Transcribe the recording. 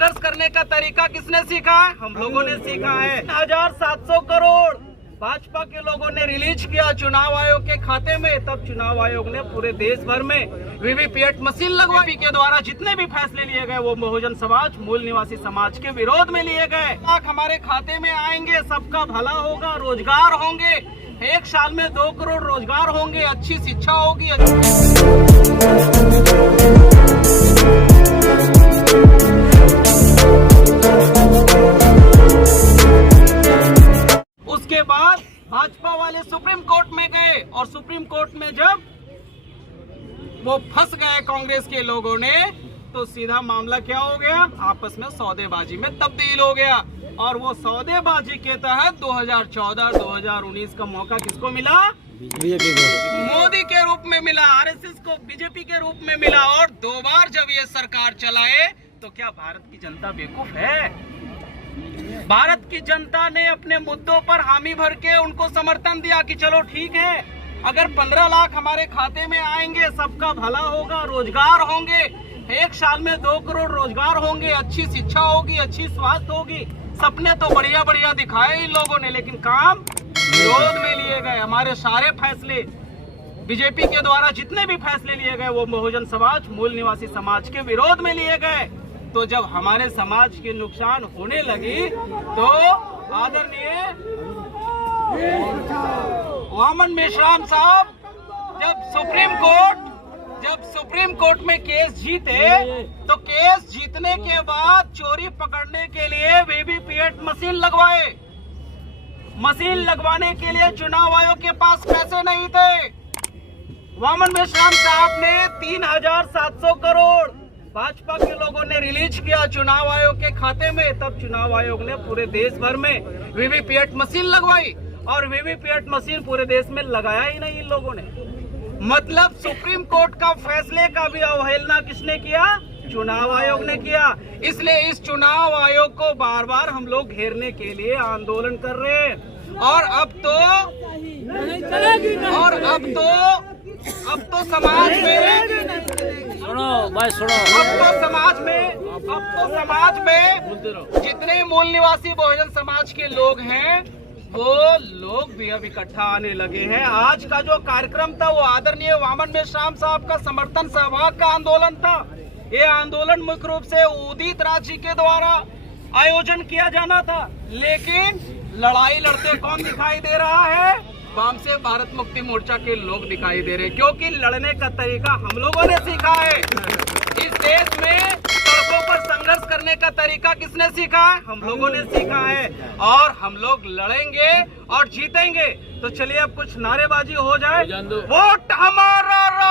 संघर्ष करने का तरीका किसने सीखा है? हम लोगों ने सीखा है। 1700 करोड़ भाजपा के लोगों ने रिलीज किया चुनाव आयोग के खाते में। तब चुनाव आयोग ने पूरे देश भर में वीवीपैट मशीन लगवाई के द्वारा जितने भी फैसले लिए गए वो बहुजन समाज, मूल निवासी समाज के विरोध में लिए गए। हमारे खाते में आएंगे, सबका भला होगा, रोजगार होंगे, 1 साल में 2 करोड़ रोजगार होंगे, अच्छी शिक्षा होगी। उसके बाद भाजपा वाले सुप्रीम कोर्ट में गए और सुप्रीम कोर्ट में जब वो फंस गए कांग्रेस के लोगों ने, तो सीधा मामला क्या हो गया? आपस में सौदेबाजी में तब्दील हो गया। और वो सौदेबाजी के तहत 2014-2019 का मौका किसको मिला? बीजेपी को। मोदी के रूप में मिला, आरएसएस को बीजेपी के रूप में मिला। और 2 बार जब ये सरकार चलाए तो क्या भारत की जनता बेवकूफ है? भारत की जनता ने अपने मुद्दों पर हामी भर के उनको समर्थन दिया कि चलो ठीक है, अगर 15 लाख हमारे खाते में आएंगे, सबका भला होगा, रोजगार होंगे, 1 साल में 2 करोड़ रोजगार होंगे, अच्छी शिक्षा होगी, अच्छी स्वास्थ्य होगी। सपने तो बढ़िया बढ़िया दिखाए इन लोगों ने, लेकिन काम विरोध में लिए गए। हमारे सारे फैसले बीजेपी के द्वारा जितने भी फैसले लिए गए वो बहुजन समाज, मूल निवासी समाज के विरोध में लिए गए। तो जब हमारे समाज के नुकसान होने लगी तो आदरणीय वामन मेश्राम साहब जब सुप्रीम कोर्ट में केस जीते, तो केस जीतने के बाद चोरी पकड़ने के लिए वीवीपैट मशीन लगवाए। मशीन लगवाने के लिए चुनाव आयोग के पास पैसे नहीं थे। वामन मेश्राम साहब ने 3700 करोड़ भाजपा के लोगों ने रिलीज किया चुनाव आयोग के खाते में। तब चुनाव आयोग ने पूरे देश भर में वीवीपैट मशीन लगवाई और वीवीपैट मशीन पूरे देश में लगाया ही नहीं इन लोगों ने। मतलब सुप्रीम कोर्ट का फैसले का भी अवहेलना किसने किया? चुनाव आयोग ने किया। इसलिए इस चुनाव आयोग को बार बार हम लोग घेरने के लिए आंदोलन कर रहे हैं। और अब तो समाज में जितने मूल निवासी बहुजन समाज के लोग हैं वो लोग भी अब इकट्ठा आने लगे हैं। आज का जो कार्यक्रम था वो आदरणीय वामन मेश्राम साहब का समर्थन सहभाग का आंदोलन था। ये आंदोलन मुख्य रूप से उदित राज जी के द्वारा आयोजन किया जाना था, लेकिन लड़ाई लड़ते कौन दिखाई दे रहा है? वाम से भारत मुक्ति मोर्चा के लोग दिखाई दे रहे हैं, क्योंकि लड़ने का तरीका हम लोगों ने सीखा है। इस देश में सड़कों पर संघर्ष करने का तरीका किसने सीखा है? हम लोगों ने सीखा है। और हम लोग लड़ेंगे और जीतेंगे। तो चलिए अब कुछ नारेबाजी हो जाए। वोट हमारा राज